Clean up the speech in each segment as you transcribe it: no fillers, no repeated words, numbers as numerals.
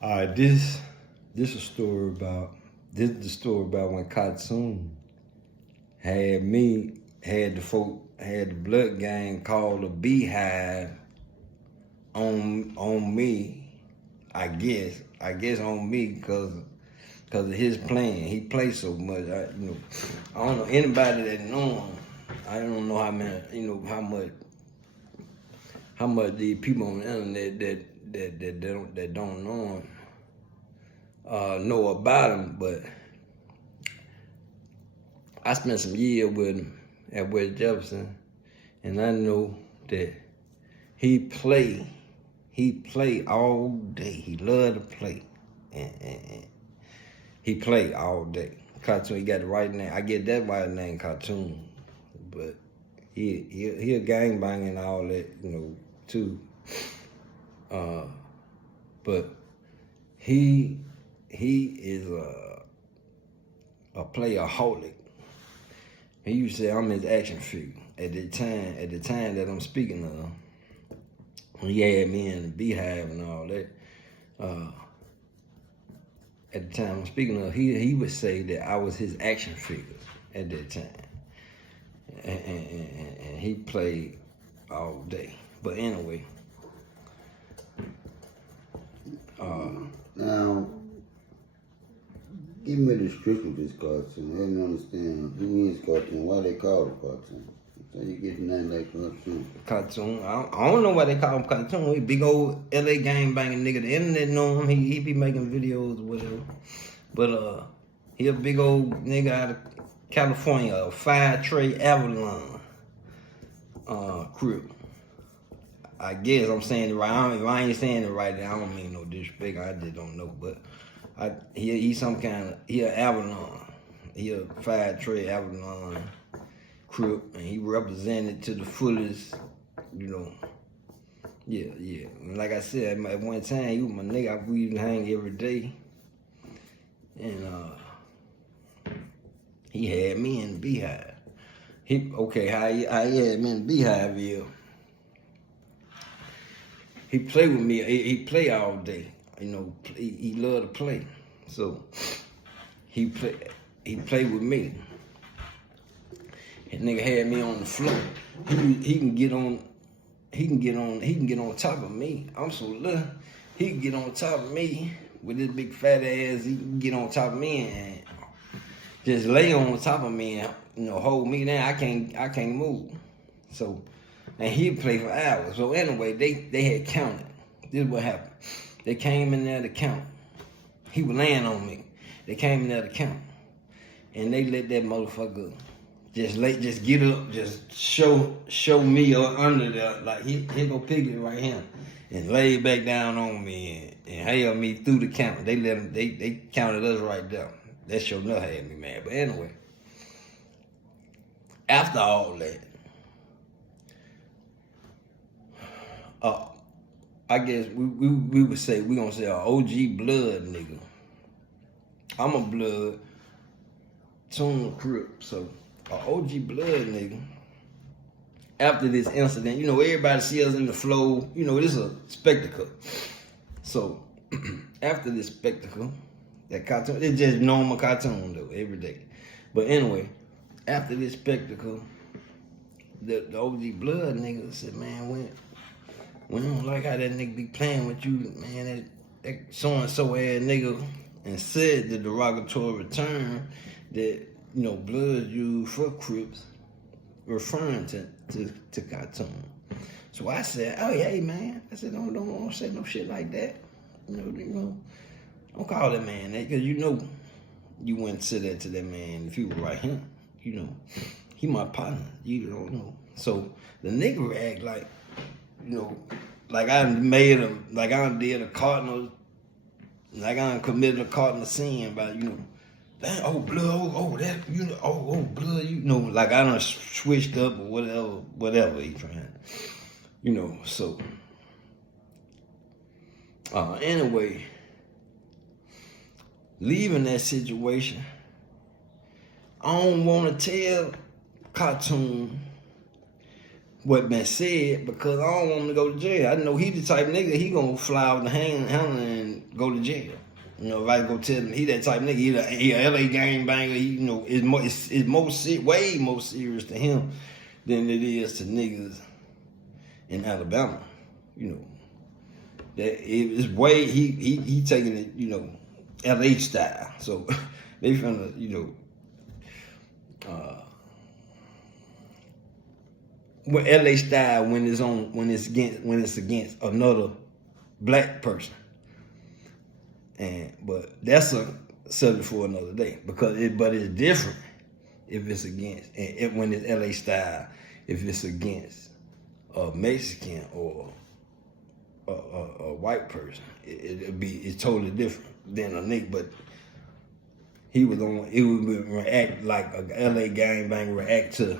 All right, this a story about this is the story about when Cartoon had the blood gang called the Beehive on me. I guess on me because of his playing. He plays so much. I don't know anybody that know him. I don't know how many. How much these people on the internet that don't know him know about him, but I spent some years with him at West Jefferson, and I know that he play all day. He loved to play, and he play all day. Cartoon, he got the right name. I get that right name, Cartoon, but he a gangbang and all that, too. But he is a playaholic. He used to say I'm his action figure. At the time that I'm speaking of, when he had me in the Beehive and all that, at the time I'm speaking of, he would say that I was his action figure at that time. And he played all day. But anyway, now, give me the description of this cartoon. I didn't understand who is cartoon, why they call it cartoon. So you get the name like cartoon. Cartoon. I don't know why they call him Cartoon. He big old LA gang banging nigga. The internet know him. He be making videos or whatever. But he a big old nigga out of California, a 5-tray Avalon crib. I guess I'm saying it right. If I ain't saying it right, I don't mean no disrespect. I just don't know. But he some kind of, he a Avalon. He a 5-tray Avalon crib, and he represented to the fullest, Yeah. And like I said, at one time, he was my nigga. We used to hang every day. And he had me in the Beehive. How he had me in the Beehive is, he play with me. He play all day. He love to play. So he play with me. That nigga had me on the floor. He can get on top of me. I'm so little. He can get on top of me with his big fat ass. He can get on top of me and just lay on top of me and hold me down. I can't move. So, and he'd play for hours. So anyway, they had counted. This is what happened. They came in there to count. He was laying on me. They came in there to count. And they let that motherfucker just get up, just show me under there, like he go pick it right here, and lay back down on me and held me through the count. They let him, they counted us right there. That sure enough had me mad. But anyway, after all that, I guess we would say, we gonna say a OG blood nigga. I'm a blood, Tune Crip, so a OG blood nigga. After this incident, everybody see us in the flow. This is a spectacle. So after this spectacle, that cartoon, it's just normal cartoon though, every day. But anyway, after this spectacle, the OG blood nigga said, man, we don't like how that nigga be playing with you, man, that so-and-so ass nigga, and said the derogatory term that, blood used for Crips, referring to Cartoon. So I said, oh, hey, man. I said, don't say no shit like that. Don't call that man that, because you wouldn't say that to that man if you were right here. He my partner. You don't know. So the nigga act like, like I made him, like I did a cardinal, like I committed a cardinal sin by, that, oh, blood, that, blood, like I done switched up or whatever he trying, so. Anyway, leaving that situation, I don't want to tell Cartoon what been said because I don't want him to go to jail. I know he the type of nigga, he gonna fly off the handle and go to jail. You know, if I go tell him he that type of nigga, he a LA gangbanger, it's way more serious to him than it is to niggas in Alabama. You know, that it's way he taking it, you know, LA style. So they finna, you know, with LA style when it's against another black person. But that's a subject for another day but it's different if it's against when it's LA style, if it's against a Mexican or a white person, it's totally different than a nigga. But it would react like a LA gangbang react to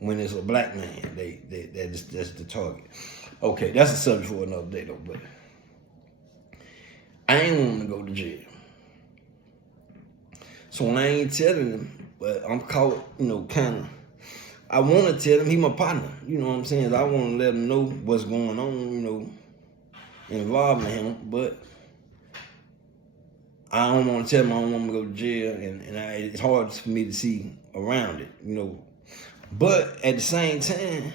when it's a black man. That's the target. Okay, that's a subject for another day though. But I ain't want to go to jail. So when I ain't telling him, but I'm caught, you know, kind of. I want to tell him he my partner. You know what I'm saying? I want to let him know what's going on, you know, involving him. But I don't want to tell him I don't want him to go to jail, and it's hard for me to see around it, you know. But at the same time,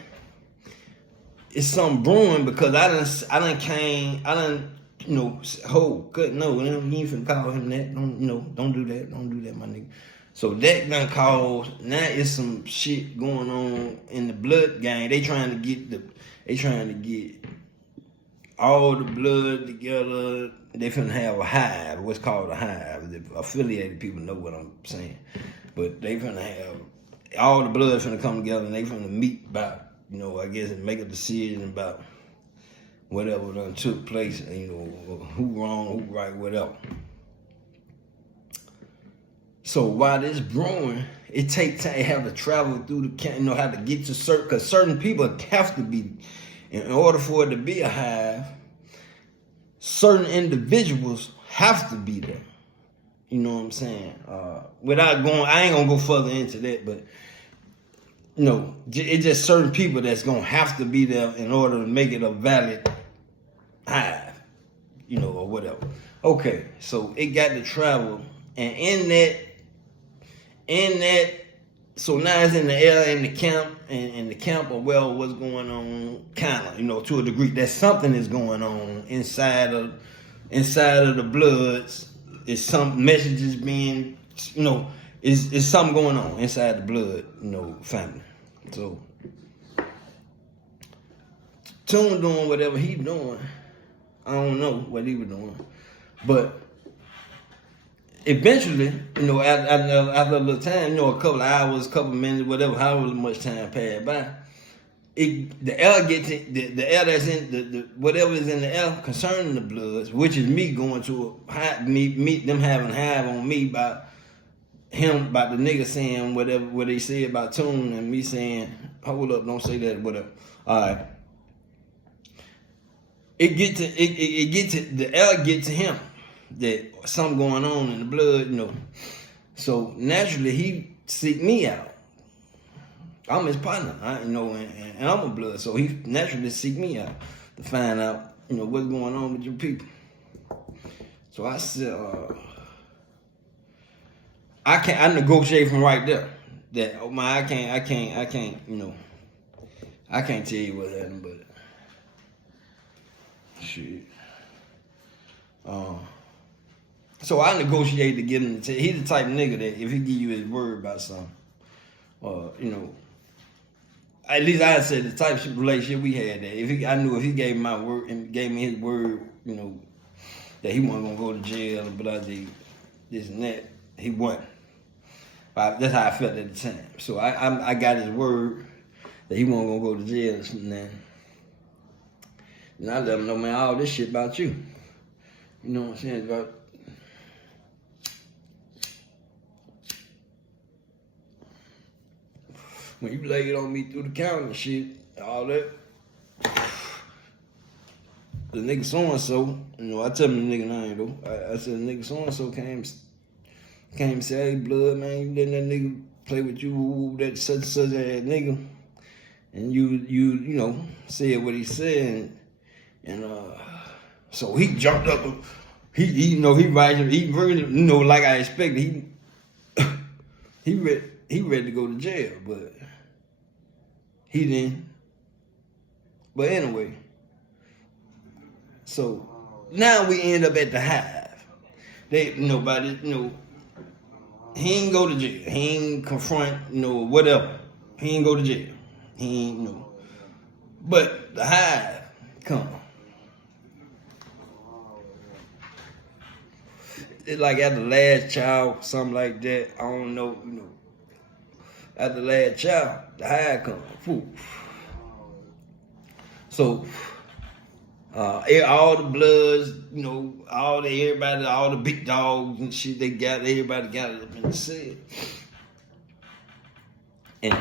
it's something brewing because I done, you know, good, no, you ain't finna call him that. Don't do that, my nigga. So that done caused, now it's some shit going on in the blood gang. They trying to get all the blood together. They finna have a hive, what's called a hive. The affiliated people know what I'm saying. But they finna have, all the blood finna come together and they finna meet about, you know, I guess, and make a decision about whatever done took place, you know, who wrong, who right, whatever. So while this brewing, it takes time, have to travel through the county, you know, have to get to because certain people have to be, in order for it to be a hive, certain individuals have to be there. You know what I'm saying? Without going, I ain't gonna go further into that, but you know, it's just certain people that's gonna have to be there in order to make it a valid hive, you know, or whatever. Okay, so it got to travel, and in that, so now it's in the air, in the camp, and the camp of, well, what's going on, kind of, you know, to a degree, that something is going on inside of the bloods. Is some messages being, you know, is something going on inside the blood, you know, family. So Tune doing whatever he doing. I don't know what he was doing, but eventually, you know, after a little time, you know, a couple of hours, couple of minutes, whatever, however much time passed by, the air gets the air that's in the whatever is in the air concerning the bloods, which is me going to them having hive on me about him, about the nigga saying whatever what they said about Tune, and me saying, hold up, don't say that, whatever. All right. The air get to him that something going on in the blood, you know. So naturally he seek me out. I'm his partner, you know, and I'm a blood, so he naturally seek me out to find out, you know, what's going on with your people. So I said, I negotiate from right there. That I can't, you know, I can't tell you what happened, but shit. So I negotiate to get him to tell. He's the type of nigga that if he give you his word about something, you know, at least I said the type of relationship we had, that I knew if he gave me my word and gave me his word, you know, that he wasn't gonna go to jail and blah, this and that, he wasn't. That's how I felt at the time. So I got his word that he wasn't gonna go to jail and something. And I let him know, man, all this shit about you. You know what I'm saying? About when you laid on me through the counter and shit, all that. The nigga so-and-so, you know, I tell him the nigga name though. I said the nigga so-and-so came and said, hey, blood, man, you letting that nigga play with you, that such ass nigga. and you know, said what he said, and so he jumped up. He you know, he really, you know, like I expected, he ready to go to jail, but he didn't. But anyway, so now we end up at the Hive. Nobody, you know, he ain't go to jail. He ain't confront, you know, whatever. He ain't go to jail. He ain't, you know. But the Hive come. It's like at the last child, something like that. I don't know, you know. At the last child, the Hive come. Whew. So all the Bloods, you know, everybody, all the big dogs and shit, everybody got it up in the cell. And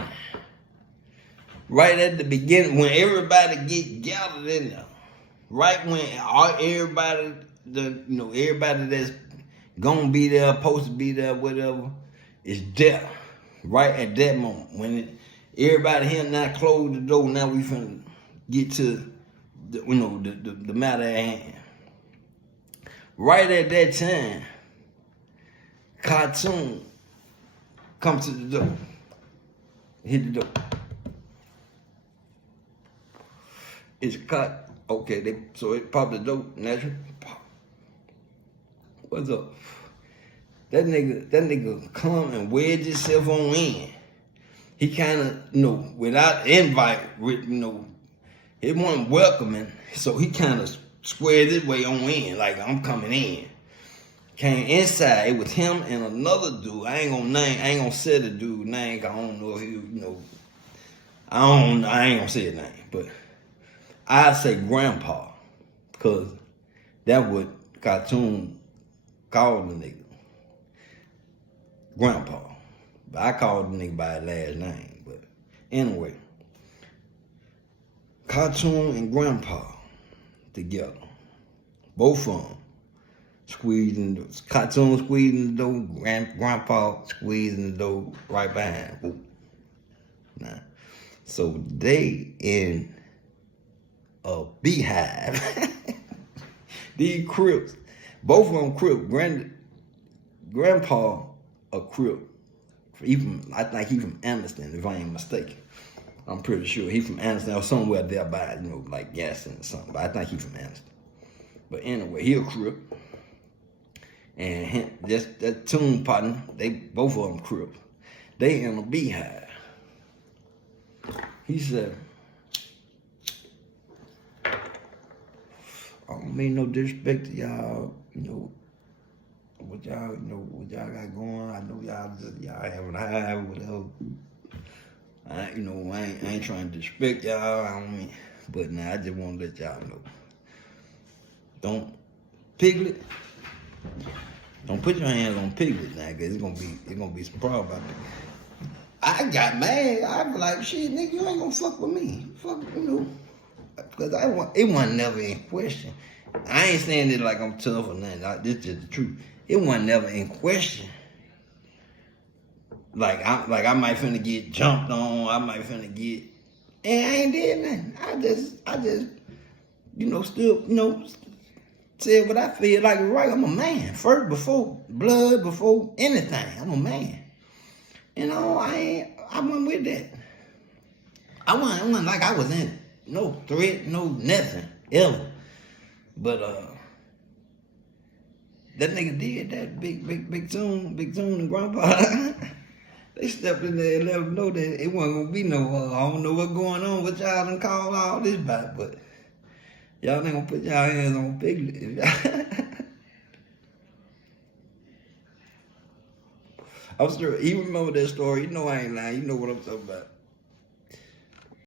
right at the beginning, when everybody get gathered in there, right when everybody that's gonna be there, supposed to be there, whatever, is there. Right at that moment, when everybody here now close the door, now we finna get to the matter at hand. Right at that time, Cartoon come to the door, hit the door. It's cut. Okay, so it popped the door naturally. Pop. What's up? That nigga come and wedge himself on in. He kind of, you know, without invite, you know, it wasn't welcoming, so he kind of squared his way on in, like I'm coming in. Came inside, it was him and another dude. I ain't gonna say the dude's name, 'cause I don't know if he, you know, I ain't gonna say his name, but I'd say Grandpa, because that's what Cartoon called the nigga. Grandpa. But I called the nigga by his last name. But anyway, Cartoon and Grandpa together. Both of them squeezing the door. Cartoon squeezing the door, Grandpa squeezing the door right behind. Ooh. Nah. So they in a Beehive. These Crips, both of them Crips. Grandpa a Crip. I think he from Anderson, if I ain't mistaken. I'm pretty sure he from Anderson or somewhere there by, you know, like Gaston or something. But I think he from Anderson. But anyway, he a Crip. And that tune partner, they both of them Crips. They in a Beehive. He said, I don't mean no disrespect to y'all, you know, what y'all got going. I know y'all having a hive, whatever. I ain't trying to disrespect y'all. But now I just want to let y'all know. Don't Piglet. Don't put your hands on Piglet now, cause it's gonna be some problem out there. I got mad. I was like, shit, nigga, you ain't gonna fuck with me. Fuck, you know, because it wasn't never in question. I ain't saying it like I'm tough or nothing. This is just the truth. It wasn't never in question. Like I might finna get jumped on. I might finna get, and I ain't did nothing. I just, you know, still, you know, said what I feel like is right. I'm a man. First, before blood, before anything, I'm a man. You know, I went with that. I wasn't like I was in no threat, no nothing, ever. But that nigga did that, big tune and Grandpa. They stepped in there and let them know that it wasn't gonna be no, I don't know what's going on, what y'all done call all this back, but y'all ain't gonna put y'all hands on Piglet. I'm sure he remember that story. You know I ain't lying. You know what I'm talking about.